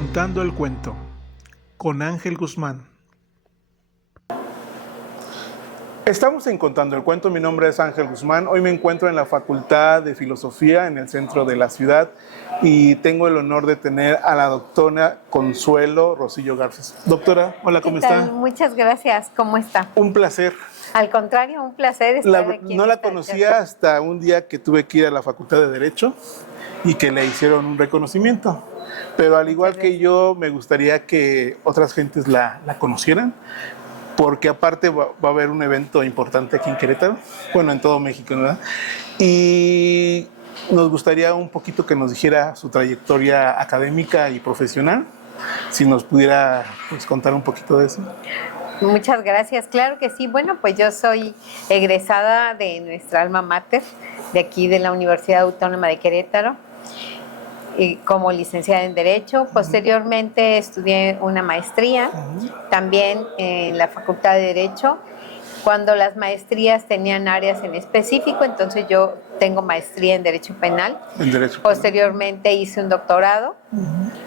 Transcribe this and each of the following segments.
Contando el cuento con Ángel Guzmán. Estamos en Contando el cuento, mi nombre es Ángel Guzmán. Hoy me encuentro en la Facultad de Filosofía en el centro de la ciudad y tengo el honor de tener a la doctora Consuelo Rosillo Garces. Doctora, hola, ¿cómo está? Muchas gracias, ¿cómo está? Un placer. Al contrario, un placer estar aquí. No la conocía hasta un día que tuve que ir a la Facultad de Derecho y que le hicieron un reconocimiento. Pero al igual que yo, me gustaría que otras gentes la conocieran, porque aparte va a haber un evento importante aquí en Querétaro, bueno, en todo México, ¿verdad? Y nos gustaría un poquito que nos dijera su trayectoria académica y profesional, si nos pudiera pues, contar un poquito de eso. Muchas gracias, claro que sí. Bueno, pues yo soy egresada de nuestra alma mater, de aquí de la Universidad Autónoma de Querétaro, y como licenciada en Derecho. Posteriormente estudié una maestría, también en la Facultad de Derecho, cuando las maestrías tenían áreas en específico. Entonces yo tengo maestría en Derecho Penal. Posteriormente hice un doctorado,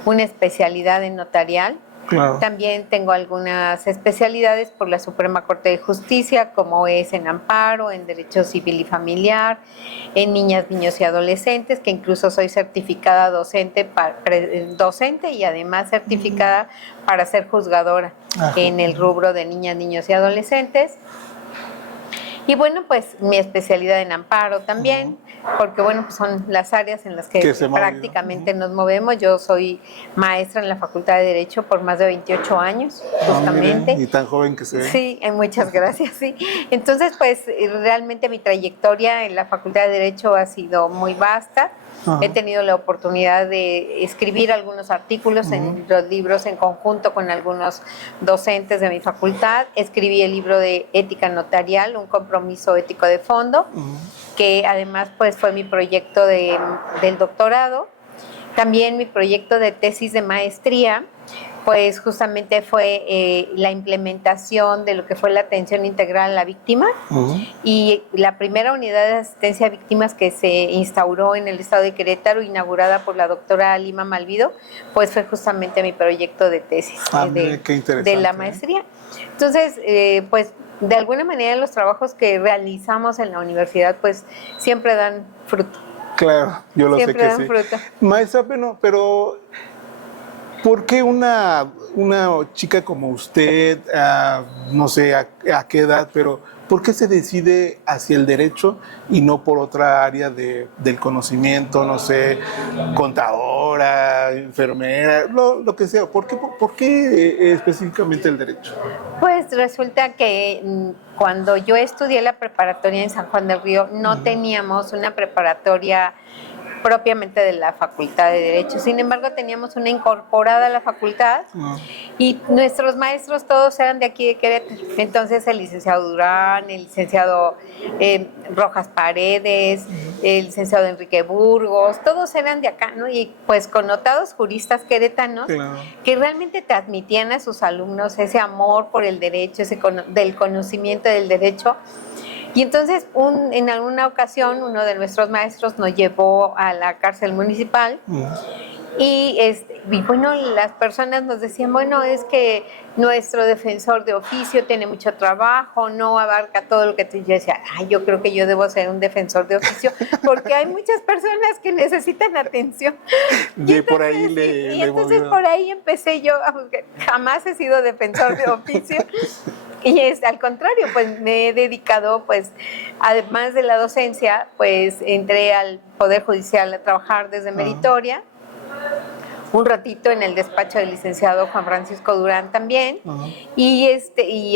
una especialidad en notarial. Claro. También tengo algunas especialidades por la Suprema Corte de Justicia, como es en amparo, en derecho civil y familiar, en niñas, niños y adolescentes, que incluso soy certificada docente y además certificada para ser juzgadora en el rubro de niñas, niños y adolescentes. Y bueno, pues mi especialidad en amparo también, porque bueno, pues son las áreas en las que prácticamente nos movemos. Yo soy maestra en la Facultad de Derecho por más de 28 años, justamente. Mire, y tan joven que se ve. Sí, muchas gracias, sí. Entonces, pues realmente mi trayectoria en la Facultad de Derecho ha sido muy vasta. He tenido la oportunidad de escribir algunos artículos en los libros en conjunto con algunos docentes de mi facultad. Escribí el libro de Ética Notarial, un compromiso ético de fondo, que además pues fue mi proyecto del doctorado. También mi proyecto de tesis de maestría, pues justamente fue la implementación de lo que fue la atención integral a la víctima. Y la primera unidad de asistencia a víctimas que se instauró en el estado de Querétaro, inaugurada por la doctora Lima Malvido, pues fue justamente mi proyecto de tesis de la maestría. Entonces, pues de alguna manera los trabajos que realizamos en la universidad pues siempre dan fruto. Claro, yo lo sé que sí. Fruto. Maestra, bueno, pero ¿por qué una chica como usted, no sé a qué edad, pero por qué se decide hacia el derecho y no por otra área del conocimiento, no sé, contadora, enfermera, lo que sea? ¿Por qué específicamente el derecho? Pues resulta que cuando yo estudié la preparatoria en San Juan del Río, no teníamos una preparatoria propiamente de la Facultad de Derecho. Sin embargo, teníamos una incorporada a la facultad y nuestros maestros todos eran de aquí de Querétaro. Entonces el licenciado Durán, el licenciado Rojas Paredes, el licenciado Enrique Burgos, todos eran de acá, ¿no? Y pues connotados juristas queretanos, que realmente transmitían a sus alumnos ese amor por el derecho, del conocimiento del derecho. Y entonces en alguna ocasión uno de nuestros maestros nos llevó a la cárcel municipal y bueno, las personas nos decían, bueno, es que nuestro defensor de oficio tiene mucho trabajo, no abarca todo lo que tú. Yo decía, yo creo que yo debo ser un defensor de oficio porque hay muchas personas que necesitan atención. Y por ahí entonces por ahí empecé yo, aunque jamás he sido defensor de oficio. Y al contrario, pues me he dedicado, pues, además de la docencia, pues entré al Poder Judicial a trabajar desde meritoria, un ratito en el despacho del licenciado Juan Francisco Durán también, y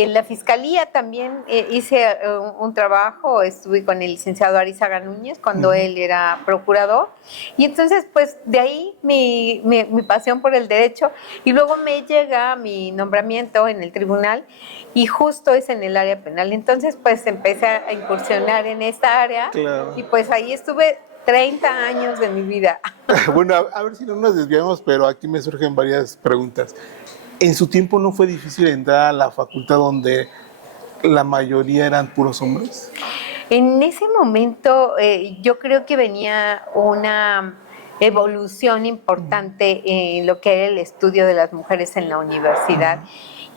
en la fiscalía también hice un trabajo, estuve con el licenciado Arizaga Núñez cuando él era procurador, y entonces pues de ahí mi pasión por el derecho, y luego me llega mi nombramiento en el tribunal, y justo es en el área penal. Entonces pues empecé a incursionar en esta área, y pues ahí estuve 30 años de mi vida. Bueno, a ver si no nos desviamos, pero aquí me surgen varias preguntas. ¿En su tiempo no fue difícil entrar a la facultad donde la mayoría eran puros hombres? En ese momento yo creo que venía una evolución importante en lo que era el estudio de las mujeres en la universidad.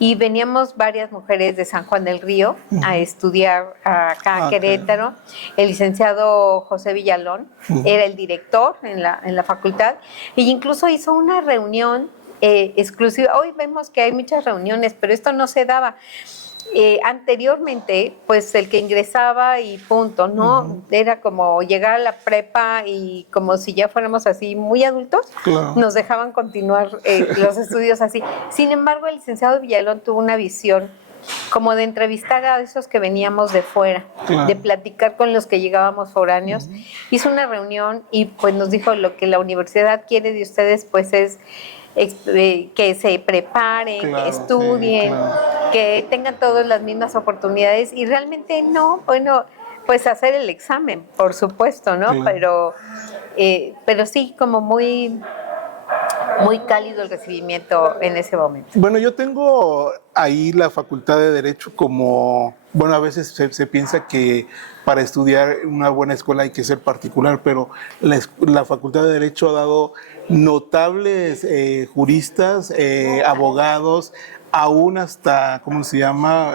Y veníamos varias mujeres de San Juan del Río a estudiar acá a Querétaro. El licenciado José Villalón era el director en la facultad, e incluso hizo una reunión exclusiva. Hoy vemos que hay muchas reuniones, pero esto no se daba. Anteriormente, pues el que ingresaba y punto, ¿no? Era como llegar a la prepa y como si ya fuéramos así muy adultos, nos dejaban continuar los estudios así. Sin embargo, el licenciado Villalón tuvo una visión como de entrevistar a esos que veníamos de fuera, de platicar con los que llegábamos foráneos. Hizo una reunión y pues nos dijo: lo que la universidad quiere de ustedes pues es que se preparen, que estudien, que tengan todas las mismas oportunidades, y realmente no, bueno, pues hacer el examen, por supuesto, ¿no? Pero sí, como muy cálido el recibimiento en ese momento. Bueno, yo tengo ahí la Facultad de Derecho como, bueno, a veces se piensa que para estudiar una buena escuela hay que ser particular, pero la Facultad de Derecho ha dado notables juristas, abogados, aún hasta, ¿cómo se llama?,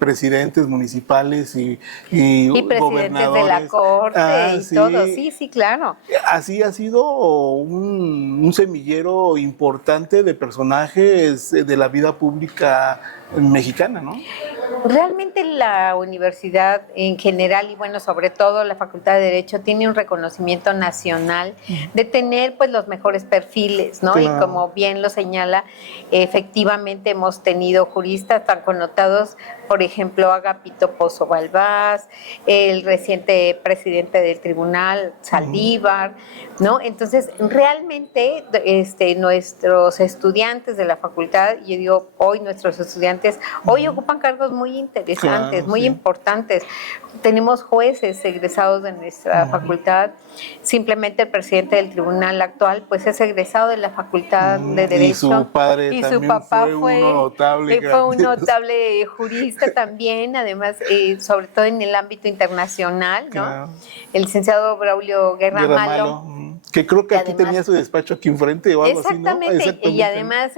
presidentes municipales y presidentes gobernadores de la corte y todo, sí, claro. Así ha sido un semillero importante de personajes de la vida pública mexicana, ¿no? Realmente la universidad en general, y bueno, sobre todo la Facultad de Derecho, tiene un reconocimiento nacional de tener pues los mejores perfiles, ¿no? Claro. Y como bien lo señala, efectivamente hemos tenido juristas tan connotados, por ejemplo, Agapito Pozo Balbás, el reciente presidente del tribunal, Saldívar, ¿no? Entonces, realmente nuestros estudiantes de la facultad, yo digo hoy nuestros estudiantes, hoy ocupan cargos muy interesantes, claro, muy importantes. Tenemos jueces egresados de nuestra facultad. Simplemente el presidente del tribunal actual pues es egresado de la Facultad de Derecho. Y su padre y también su papá fue un notable jurista también, además, sobre todo en el ámbito internacional, ¿no? Claro. El licenciado Braulio Guerra Malo. Que creo que aquí además tenía su despacho aquí enfrente o algo así, ¿no? Exactamente, y además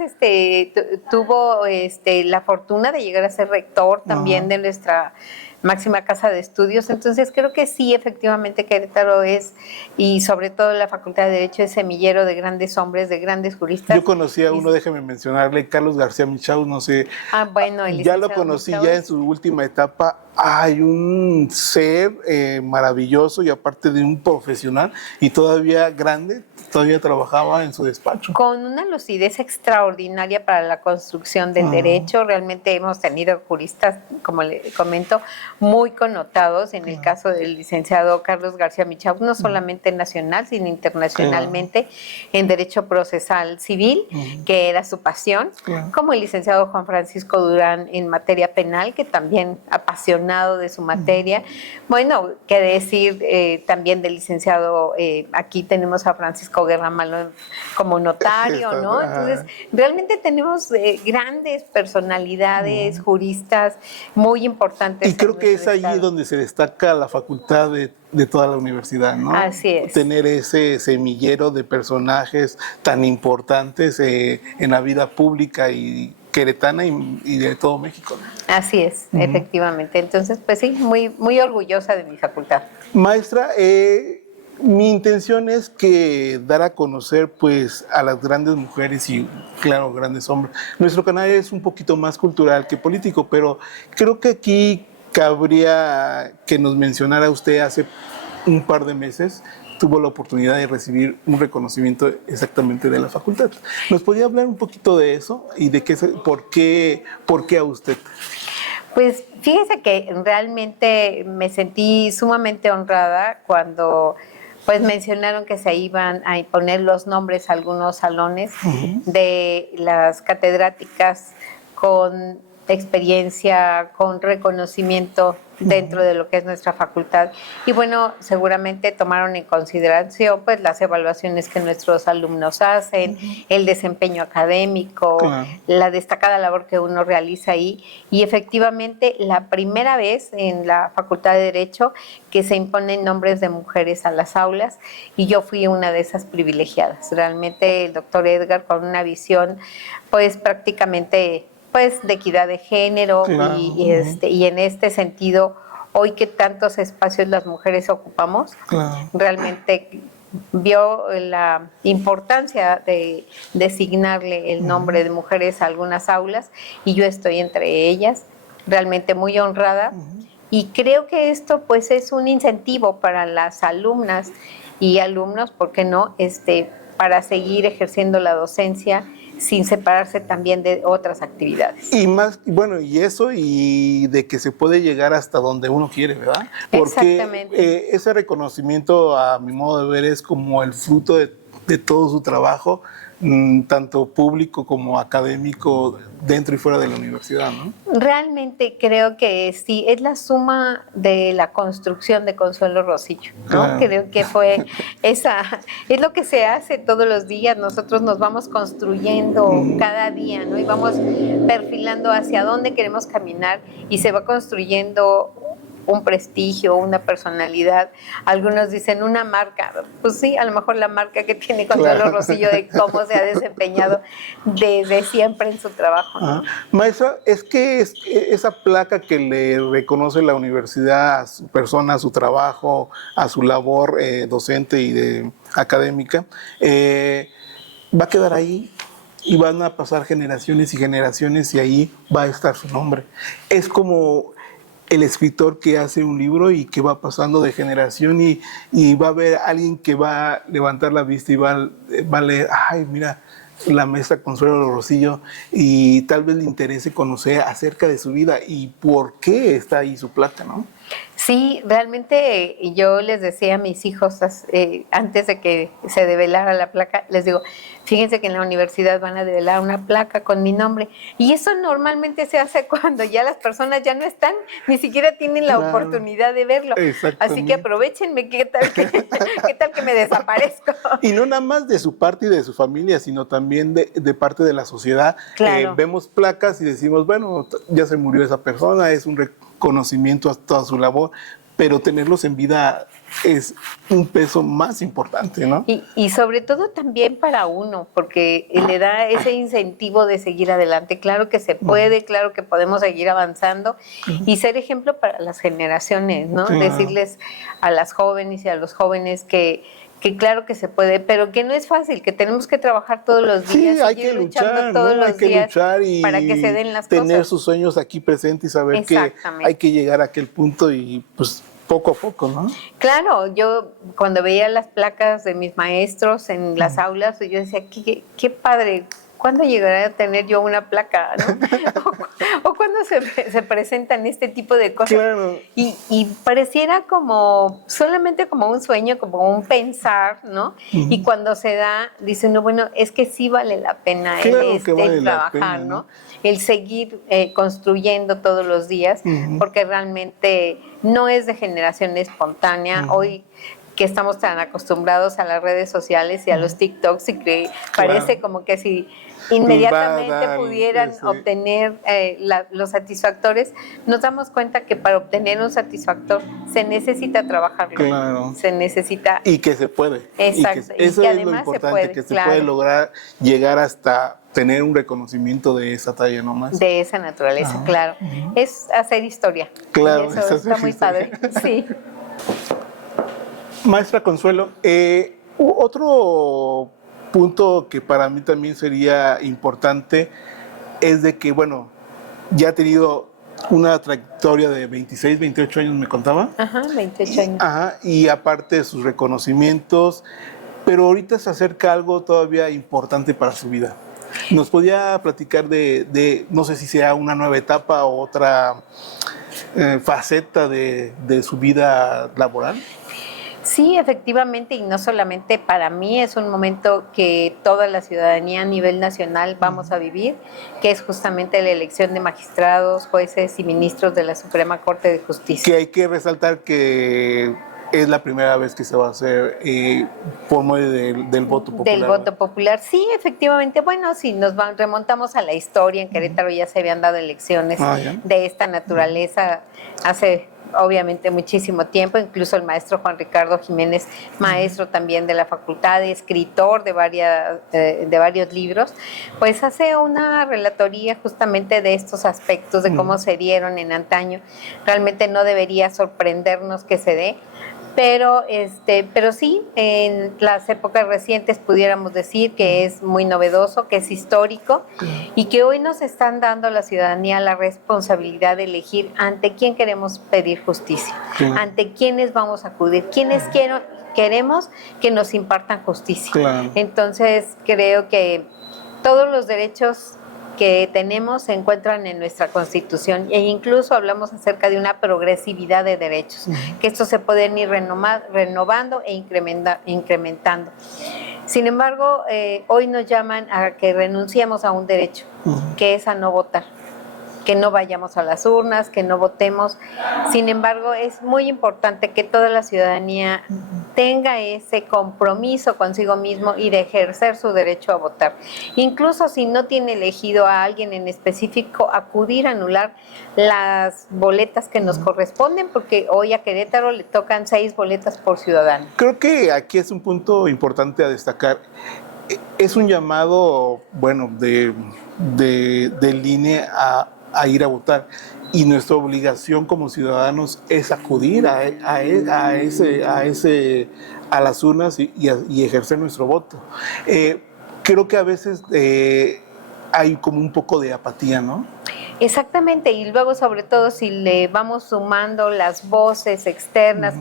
tuvo la fortuna de llegar a ser rector también de nuestra máxima casa de estudios. Entonces creo que sí, efectivamente Querétaro es, y sobre todo la Facultad de Derecho, es semillero de grandes hombres, de grandes juristas. Yo conocí a uno, déjeme mencionarle, Carlos García Michaud, no sé. Bueno, ya lo conocí Michaud. Ya en su última etapa. Hay un ser maravilloso y aparte de un profesional y todavía grande, todavía trabajaba en su despacho. Con una lucidez extraordinaria para la construcción del derecho. Realmente hemos tenido juristas, como le comento, muy connotados. En el caso del licenciado Carlos García Michaud, no solamente nacional, sino internacionalmente, en Derecho Procesal Civil, que era su pasión, como el licenciado Juan Francisco Durán en materia penal, que también apasionado de su materia. Bueno, qué decir también del licenciado, aquí tenemos a Francisco Guerra Malo como notario, ¿no? Entonces, realmente tenemos grandes personalidades, juristas muy importantes. Y creo que es allí donde se destaca la facultad de toda la universidad, ¿no? Así es. Tener ese semillero de personajes tan importantes en la vida pública y queretana y de todo México, ¿no? Así es, efectivamente. Entonces, pues sí, muy, muy orgullosa de mi facultad. Maestra, mi intención es que dar a conocer pues a las grandes mujeres y claro, grandes hombres. Nuestro canal es un poquito más cultural que político, pero creo que aquí cabría que nos mencionara usted hace un par de meses tuvo la oportunidad de recibir un reconocimiento exactamente de la facultad. ¿Nos podría hablar un poquito de eso y de por qué a usted? Pues fíjese que realmente me sentí sumamente honrada cuando pues mencionaron que se iban a imponer los nombres a algunos salones de las catedráticas con experiencia, con reconocimiento dentro de lo que es nuestra facultad. Y bueno, seguramente tomaron en consideración pues las evaluaciones que nuestros alumnos hacen, el desempeño académico, Claro. la destacada labor que uno realiza ahí. Y efectivamente, la primera vez en la Facultad de Derecho que se imponen nombres de mujeres a las aulas, y yo fui una de esas privilegiadas. Realmente el doctor Edgar, con una visión pues prácticamente pues de equidad de género, Claro. y en este sentido, hoy que tantos espacios las mujeres ocupamos, Claro. realmente vio la importancia de designarle el nombre de mujeres a algunas aulas, y yo estoy entre ellas, realmente muy honrada. Y creo que esto pues es un incentivo para las alumnas y alumnos, ¿por qué no?, para seguir ejerciendo la docencia sin separarse también de otras actividades. Y más, bueno, y eso, y de que se puede llegar hasta donde uno quiere, ¿verdad? Porque Exactamente. ese reconocimiento, a mi modo de ver, es como el fruto de todo su trabajo, tanto público como académico, dentro y fuera de la universidad, ¿no? Realmente creo que sí, es la suma de la construcción de Consuelo Rosillo, ¿no? Claro. Creo que fue esa, es lo que se hace todos los días. Nosotros nos vamos construyendo cada día, ¿no? Y vamos perfilando hacia dónde queremos caminar, y se va construyendo un prestigio, una personalidad. Algunos dicen una marca. Pues sí, a lo mejor la marca que tiene Consuelo Claro. Rosillo de cómo se ha desempeñado desde siempre en su trabajo, ¿no? Maestra, es que esa placa que le reconoce la universidad a su persona, a su trabajo, a su labor docente y académica, va a quedar ahí. Y van a pasar generaciones y generaciones, y ahí va a estar su nombre. Es como el escritor que hace un libro y que va pasando de generación, y va a haber alguien que va a levantar la vista y va a leer, ay, mira, la maestra Consuelo Rosillo, y tal vez le interese conocer acerca de su vida y por qué está ahí su placa, ¿no? Sí, realmente yo les decía a mis hijos antes de que se develara la placa, les digo, fíjense que en la universidad van a develar una placa con mi nombre, y eso normalmente se hace cuando ya las personas ya no están, ni siquiera tienen la oportunidad de verlo. Así que aprovechenme, ¿qué tal que me desaparezco? Y no nada más de su parte y de su familia, sino también de parte de la sociedad. Claro. Vemos placas y decimos, bueno, ya se murió esa persona, es un reconocimiento a toda su labor, pero tenerlos en vida es un peso más importante, ¿no? Y sobre todo también para uno, porque le da ese incentivo de seguir adelante. Claro que se puede, claro que podemos seguir avanzando y ser ejemplo para las generaciones, ¿no? Claro. Decirles a las jóvenes y a los jóvenes que claro que se puede, pero que no es fácil, que tenemos que trabajar todos los días, sí, hay seguir que luchando luchar, todos ¿no? los Hay que días luchar y para que se den las tener cosas. sus sueños aquí presentes y saber que hay que llegar a aquel punto, y pues poco a poco, ¿no? Claro, yo cuando veía las placas de mis maestros en las aulas, yo decía, qué padre, ¿cuándo llegaré a tener yo una placa, ¿no? o cuándo se presentan este tipo de cosas. Claro. Y pareciera como, solamente como un sueño, como un pensar, ¿no? Y cuando se da, dice uno, bueno, es que sí vale la pena Claro que vale el la trabajar, pena, ¿no? El seguir construyendo todos los días, porque realmente no es de generación espontánea. Hoy que estamos tan acostumbrados a las redes sociales y a los TikToks, y que parece como que si inmediatamente pudieran obtener los satisfactores, nos damos cuenta que para obtener un satisfactor se necesita trabajarlo. Claro. Se necesita. Y que se puede. Exacto. Eso y que es lo además importante, se puede, que se puede lograr llegar hasta tener un reconocimiento de esa talla nomás. De esa naturaleza, claro. Es hacer historia. Claro, eso está muy padre. Sí. Maestra Consuelo, otro punto que para mí también sería importante es de que, bueno, ya ha tenido una trayectoria de 26, 28 años, me contaba. Ajá, 28 años. Y aparte de sus reconocimientos, pero ahorita se acerca algo todavía importante para su vida. ¿Nos podía platicar no sé si sea una nueva etapa o otra faceta de su vida laboral? Sí, efectivamente, y no solamente para mí, es un momento que toda la ciudadanía a nivel nacional vamos a vivir, que es justamente la elección de magistrados, jueces y ministros de la Suprema Corte de Justicia. Que hay que resaltar que es la primera vez que se va a hacer por medio del voto popular. Del voto popular, sí, efectivamente. Bueno, si nos remontamos a la historia, en Querétaro ya se habían dado elecciones de esta naturaleza hace obviamente muchísimo tiempo, incluso el maestro Juan Ricardo Jiménez, maestro también de la facultad, escritor de varios libros, pues hace una relatoría justamente de estos aspectos, de cómo se dieron en antaño. Realmente no debería sorprendernos que se dé, pero sí, en las épocas recientes pudiéramos decir que es muy novedoso, que es histórico y que hoy nos están dando a la ciudadanía la responsabilidad de elegir ante quién queremos pedir justicia, ante quiénes vamos a acudir, quiénes queremos que nos impartan justicia. Entonces creo que todos los derechos que tenemos se encuentran en nuestra Constitución e incluso hablamos acerca de una progresividad de derechos, que estos se pueden ir renovando e incrementando. Sin embargo, hoy nos llaman a que renunciemos a un derecho, que es a no votar, que no vayamos a las urnas, que no votemos. Sin embargo, es muy importante que toda la ciudadanía tenga ese compromiso consigo mismo y de ejercer su derecho a votar. Incluso si no tiene elegido a alguien en específico, acudir a anular las boletas que nos corresponden, porque hoy a Querétaro le tocan 6 boletas por ciudadano. Creo que aquí es un punto importante a destacar. Es un llamado, bueno, del INE a ir a votar, y nuestra obligación como ciudadanos es acudir a las urnas y ejercer nuestro voto. Creo que a veces hay como un poco de apatía, ¿no? Exactamente, y luego sobre todo si le vamos sumando las voces externas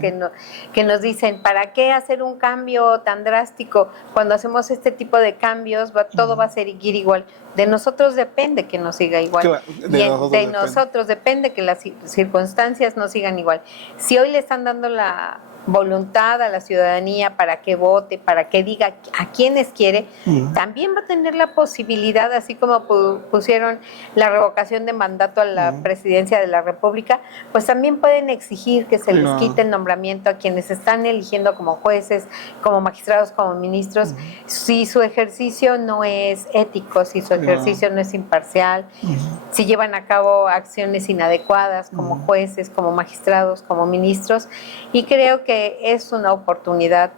que nos dicen, ¿para qué hacer un cambio tan drástico? Cuando hacemos este tipo de cambios, todo va a seguir igual. De nosotros depende que nos siga igual. Claro, de nosotros depende que las circunstancias nos sigan igual. Si hoy le están dando la voluntad a la ciudadanía para que vote, para que diga a quienes quiere, también va a tener la posibilidad, así como pusieron la revocación de mandato a la presidencia de la República, pues también pueden exigir que se les quite el nombramiento a quienes están eligiendo como jueces, como magistrados, como ministros, si su ejercicio no es ético, si su ejercicio no es imparcial, si llevan a cabo acciones inadecuadas como jueces, como magistrados, como ministros. Y creo que es una oportunidad,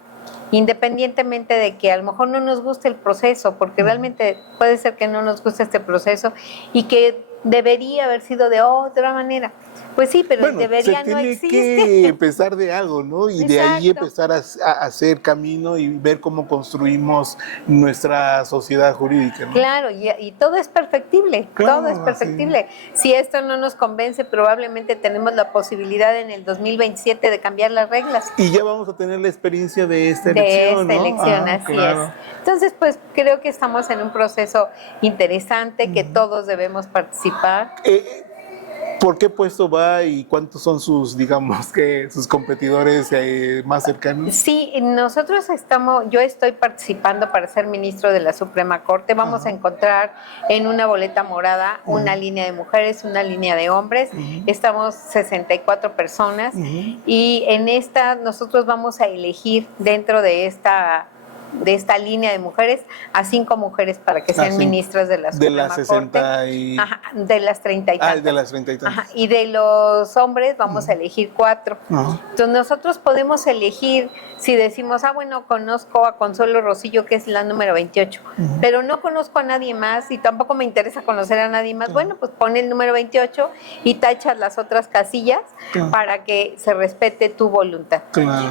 independientemente de que a lo mejor no nos guste el proceso, porque realmente puede ser que no nos guste este proceso y que debería haber sido de otra manera. Pues sí, pero debería no existe. Tiene que empezar de algo, ¿no? Y de ahí empezar a hacer camino y ver cómo construimos nuestra sociedad jurídica, ¿no? Claro, y todo es perfectible, todo es perfectible. Si esto no nos convence, probablemente tenemos la posibilidad en el 2027 de cambiar las reglas. Y ya vamos a tener la experiencia de esta elección, ¿no? Así es. Entonces, pues creo que estamos en un proceso interesante, que todos debemos participar. ¿Por qué puesto va y cuántos son sus, digamos, que sus competidores más cercanos? Sí, yo estoy participando para ser ministro de la Suprema Corte. Vamos a encontrar en una boleta morada una línea de mujeres, una línea de hombres. Estamos 64 personas y en esta nosotros vamos a elegir dentro de esta línea de mujeres a 5 mujeres para que sean ministras de la Suprema Corte. De las 30 y tantas. De las 30 y tantas. Y de los hombres vamos a elegir 4. Entonces nosotros podemos elegir, si decimos, bueno, conozco a Consuelo Rosillo, que es la número 28, pero no conozco a nadie más y tampoco me interesa conocer a nadie más. Bueno, pues pon el número 28 y tachas las otras casillas para que se respete tu voluntad.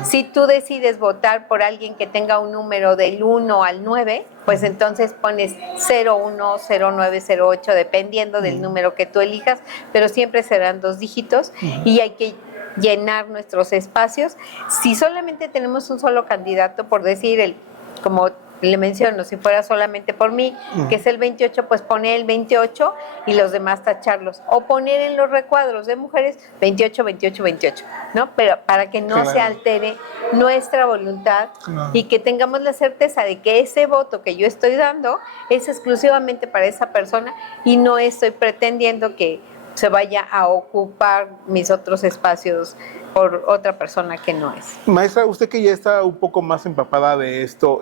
Si tú decides votar por alguien que tenga un número del 1 al 9, pues entonces pones 01, 09, 08, dependiendo del número que tú elijas, pero siempre serán 2 dígitos y hay que llenar nuestros espacios. Si solamente tenemos un solo candidato, por decir, como le menciono, si fuera solamente por mí, que es el 28, pues poner el 28 y los demás tacharlos. O poner en los recuadros de mujeres 28, 28, 28, ¿no? Pero para que no se altere nuestra voluntad y que tengamos la certeza de que ese voto que yo estoy dando es exclusivamente para esa persona y no estoy pretendiendo que se vaya a ocupar mis otros espacios por otra persona que no es. Maestra, usted que ya está un poco más empapada de esto,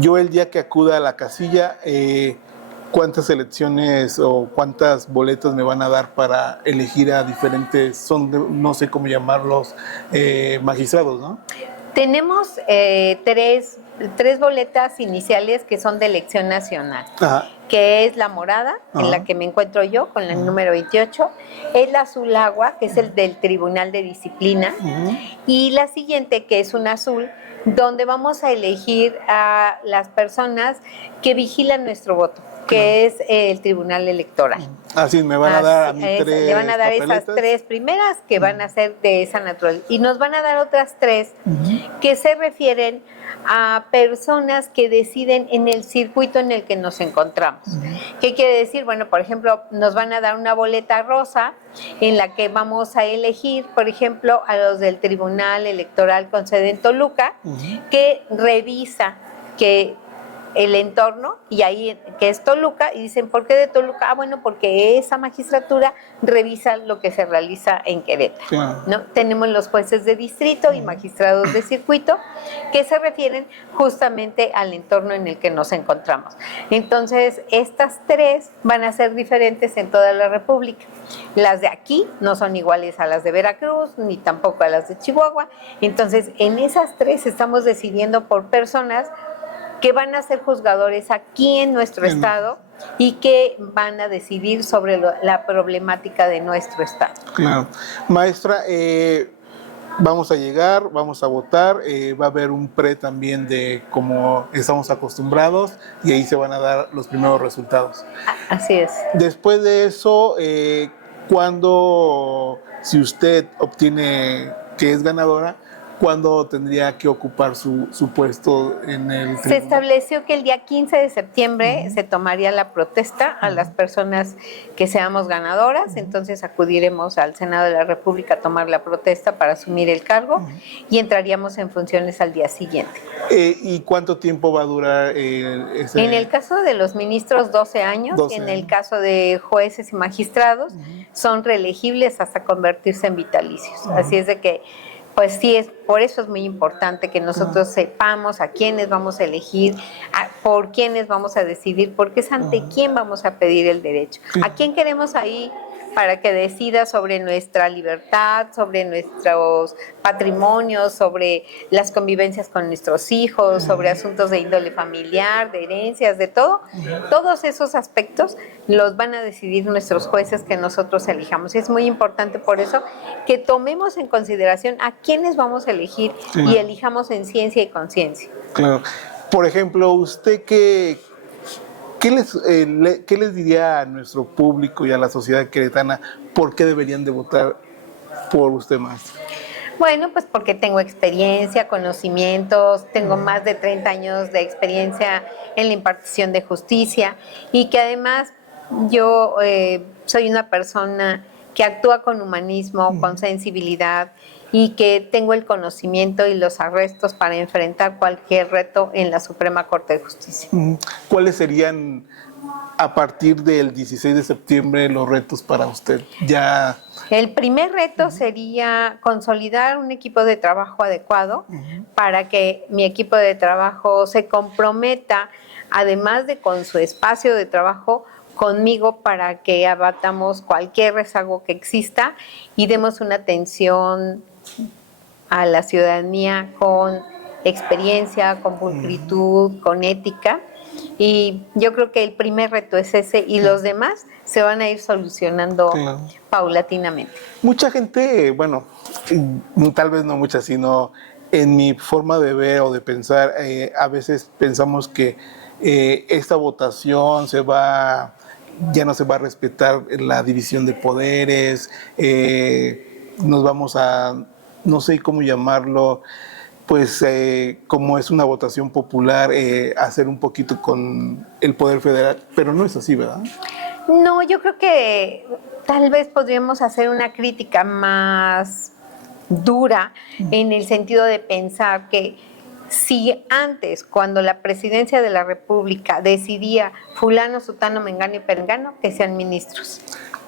yo el día que acuda a la casilla, ¿cuántas elecciones o cuántas boletas me van a dar para elegir a diferentes, no sé cómo llamarlos, magistrados, ¿no? Tenemos tres boletas iniciales que son de elección nacional, que es la morada, en la que me encuentro yo, con el número 28, el azul agua, que es el del Tribunal de Disciplina, y la siguiente, que es un azul, donde vamos a elegir a las personas que vigilan nuestro voto, que es el Tribunal Electoral. Así me van a dar a mí tres. Le van a dar papeletas. esas tres primeras que van a ser de esa naturaleza. Y nos van a dar otras tres que se refieren a personas que deciden en el circuito en el que nos encontramos. ¿Qué quiere decir? Bueno, por ejemplo, nos van a dar una boleta rosa en la que vamos a elegir, por ejemplo, a los del Tribunal Electoral con sede en Toluca, que revisa que el entorno, y ahí que es Toluca, y dicen, ¿por qué de Toluca? Ah, bueno, porque esa magistratura revisa lo que se realiza en Querétaro, ¿no? Tenemos los jueces de distrito y magistrados de circuito que se refieren justamente al entorno en el que nos encontramos. Entonces, estas tres van a ser diferentes en toda la República. Las de aquí no son iguales a las de Veracruz, ni tampoco a las de Chihuahua. Entonces, en esas tres estamos decidiendo por personas que van a ser juzgadores aquí en nuestro estado y que van a decidir sobre la problemática de nuestro estado. Claro. Maestra, vamos a llegar, vamos a votar, va a haber un pre también de como estamos acostumbrados y ahí se van a dar los primeros resultados. Así es. Después de eso, si usted obtiene que es ganadora, ¿cuándo tendría que ocupar su puesto en el tribunal? Se estableció que el día 15 de septiembre se tomaría la protesta a las personas que seamos ganadoras, entonces acudiremos al Senado de la República a tomar la protesta para asumir el cargo y entraríamos en funciones al día siguiente. ¿Y cuánto tiempo va a durar ese? En el caso de los ministros, 12 años, y en el caso de jueces y magistrados, son reelegibles hasta convertirse en vitalicios. Así es de que pues sí, por eso es muy importante que nosotros sepamos a quiénes vamos a elegir, por quiénes vamos a decidir, porque es ante quién vamos a pedir el derecho. ¿A quién queremos ahí para que decida sobre nuestra libertad, sobre nuestros patrimonios, sobre las convivencias con nuestros hijos, sobre asuntos de índole familiar, de herencias, de todo? Todos esos aspectos los van a decidir nuestros jueces que nosotros elijamos. Y es muy importante por eso que tomemos en consideración a quiénes vamos a elegir y elijamos en ciencia y conciencia. Claro. Por ejemplo, usted ¿qué les diría a nuestro público y a la sociedad queretana por qué deberían de votar por usted, maestra? Bueno, pues porque tengo experiencia, conocimientos, tengo más de 30 años de experiencia en la impartición de justicia y que además yo soy una persona que actúa con humanismo, con sensibilidad y que tengo el conocimiento y los arrestos para enfrentar cualquier reto en la Suprema Corte de Justicia. ¿Cuáles serían a partir del 16 de septiembre los retos para usted? Ya... El primer reto sería consolidar un equipo de trabajo adecuado para que mi equipo de trabajo se comprometa, además de con su espacio de trabajo, conmigo para que abatamos cualquier rezago que exista y demos una atención a la ciudadanía con experiencia, con pulcritud, con ética. Y yo creo que el primer reto es ese y los demás se van a ir solucionando paulatinamente. Mucha gente, bueno, tal vez no mucha, sino en mi forma de ver o de pensar, a veces pensamos que esta votación ya no se va a respetar la división de poderes, nos vamos a, no sé cómo llamarlo, pues como es una votación popular, hacer un poquito con el Poder Federal, pero no es así, ¿verdad? No, yo creo que tal vez podríamos hacer una crítica más dura en el sentido de pensar que si antes, cuando la presidencia de la República decidía fulano, sutano, mengano y perengano, que sean ministros.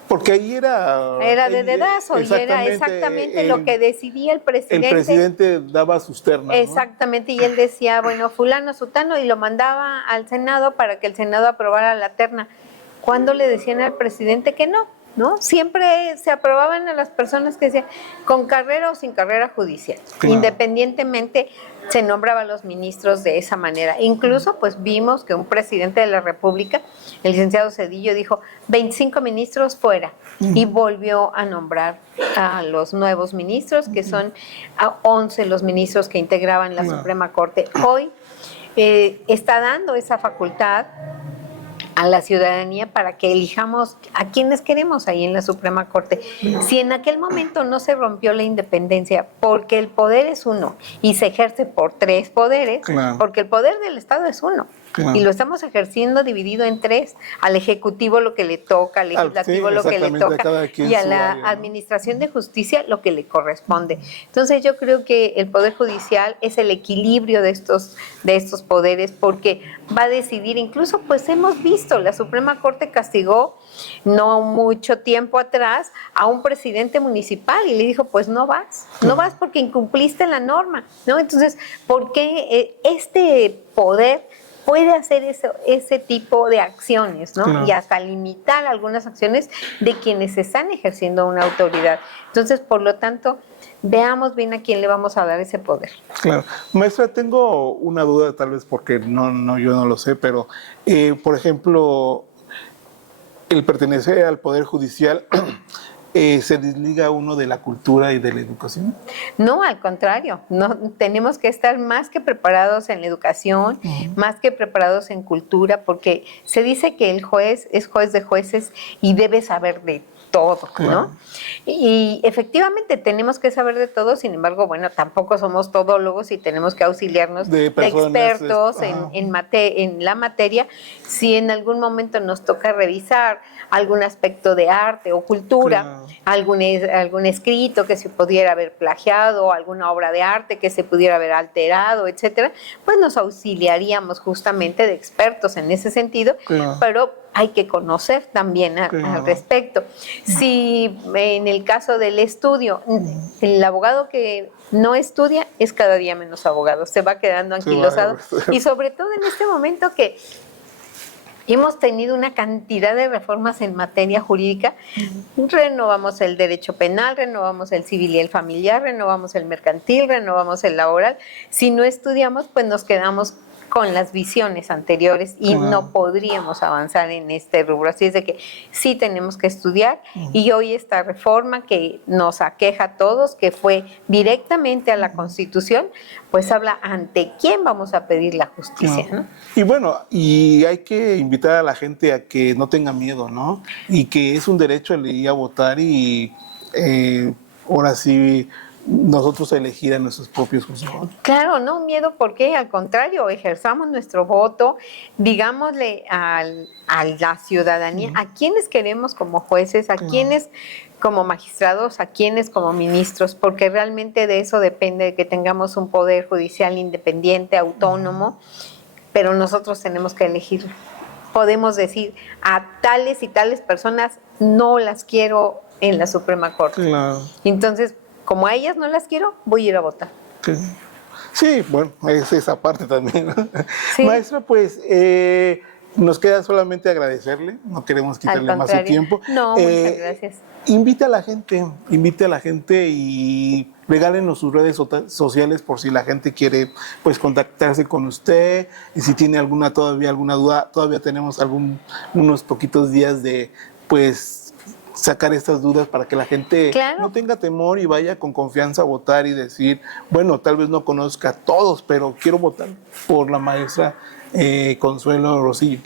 Porque ahí era... Era de dedazo y era exactamente lo que decidía el presidente. El presidente daba sus ternas, ¿no? Exactamente, y él decía, bueno, fulano, sutano, y lo mandaba al Senado para que el Senado aprobara la terna. ¿Cuándo le decían al presidente que no? ¿No? Siempre se aprobaban a las personas que decían con carrera o sin carrera judicial. Claro. Independientemente se nombraban a los ministros de esa manera. Incluso pues vimos que un presidente de la República, el licenciado Zedillo, dijo 25 ministros fuera y volvió a nombrar a los nuevos ministros, que son 11 los ministros que integraban la Suprema Corte. Hoy está dando esa facultad a la ciudadanía para que elijamos a quienes queremos ahí en la Suprema Corte. Si en aquel momento no se rompió la independencia porque el poder es uno y se ejerce por 3 poderes, claro, porque el poder del Estado es uno, claro, y lo estamos ejerciendo dividido en 3, al Ejecutivo lo que le toca, al Legislativo lo que le toca y a la Administración de Justicia lo que le corresponde. Entonces yo creo que el Poder Judicial es el equilibrio de estos poderes, porque va a decidir, incluso pues hemos visto, la Suprema Corte castigó no mucho tiempo atrás a un presidente municipal y le dijo, pues no vas porque incumpliste la norma, ¿no? Entonces, ¿por qué este poder puede hacer ese tipo de acciones, ¿no? Claro. Y hasta limitar algunas acciones de quienes están ejerciendo una autoridad? Entonces, por lo tanto, veamos bien a quién le vamos a dar ese poder. Claro. Maestra, tengo una duda, tal vez porque yo no lo sé, pero, por ejemplo, el pertenecer al Poder Judicial, ¿se desliga uno de la cultura y de la educación? No, al contrario, no, tenemos que estar más que preparados en la educación, más que preparados en cultura, porque se dice que el juez es juez de jueces y debe saber de todo, ¿no? Claro. Y efectivamente tenemos que saber de todo, sin embargo, bueno, tampoco somos todólogos y tenemos que auxiliarnos de expertos en la materia. Si en algún momento nos toca revisar algún aspecto de arte o cultura, claro, algún escrito que se pudiera haber plagiado, alguna obra de arte que se pudiera haber alterado, etcétera, pues nos auxiliaríamos justamente de expertos en ese sentido, claro, pero hay que conocer también al respecto. Si en el caso del estudio, el abogado que no estudia es cada día menos abogado, se va quedando anquilosado. Y sobre todo en este momento que hemos tenido una cantidad de reformas en materia jurídica, renovamos el derecho penal, renovamos el civil y el familiar, renovamos el mercantil, renovamos el laboral. Si no estudiamos, pues nos quedamos con las visiones anteriores y no podríamos avanzar en este rubro. Así es de que sí tenemos que estudiar y hoy esta reforma que nos aqueja a todos, que fue directamente a la Constitución, pues habla ante quién vamos a pedir la justicia, ¿no? Y bueno, y hay que invitar a la gente a que no tenga miedo, ¿no? Y que es un derecho el ir a votar y ahora sí nosotros elegir a nuestros propios juzgados. Claro, no miedo, porque al contrario, ejerzamos nuestro voto, digámosle a la ciudadanía a quienes queremos como jueces, a quienes como magistrados, a quienes como ministros, porque realmente de eso depende que tengamos un poder judicial independiente, autónomo, pero nosotros tenemos que elegir. Podemos decir a tales y tales personas no las quiero en la Suprema Corte. Claro. Entonces, como a ellas no las quiero, voy a ir a votar. Sí, bueno, es esa parte también, ¿no? Sí. Maestra, pues nos queda solamente agradecerle, no queremos quitarle más su tiempo. No, muchas gracias. Invite a la gente y regálenos sus redes sociales por si la gente quiere pues contactarse con usted, y si tiene alguna duda, todavía tenemos unos poquitos días de pues sacar estas dudas para que la gente no tenga temor y vaya con confianza a votar y decir, bueno, tal vez no conozca a todos, pero quiero votar por la maestra Consuelo Rosillo.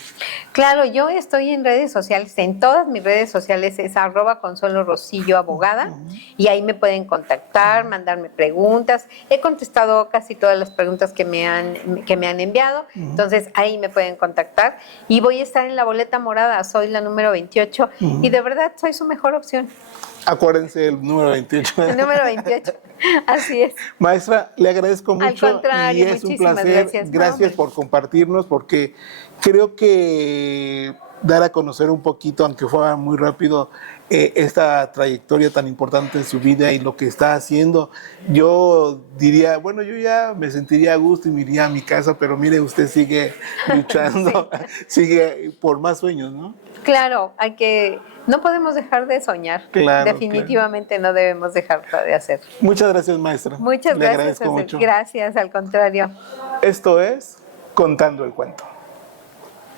Claro, yo estoy en redes sociales, en todas mis redes sociales es @Consuelo Rosillo Abogada, y ahí me pueden contactar, mandarme preguntas. He contestado casi todas las preguntas que me han enviado, entonces ahí me pueden contactar y voy a estar en la boleta morada, soy la número 28 y de verdad soy su mejor opción. Acuérdense el número 28. El número 28, así es. Maestra, le agradezco mucho. Al contrario, y es un muchísimas placer. gracias. Gracias por compartirnos, porque creo que dar a conocer un poquito, aunque fuera muy rápido, esta trayectoria tan importante en su vida y lo que está haciendo. Yo diría, bueno, yo ya me sentiría a gusto y me iría a mi casa, pero mire, usted sigue luchando, sigue por más sueños, ¿no? Claro, no podemos dejar de soñar. Claro, Definitivamente no debemos dejar de hacer. Muchas gracias, maestra. Muchas Le gracias. agradezco mucho. Gracias, al contrario. Esto es Contando el Cuento.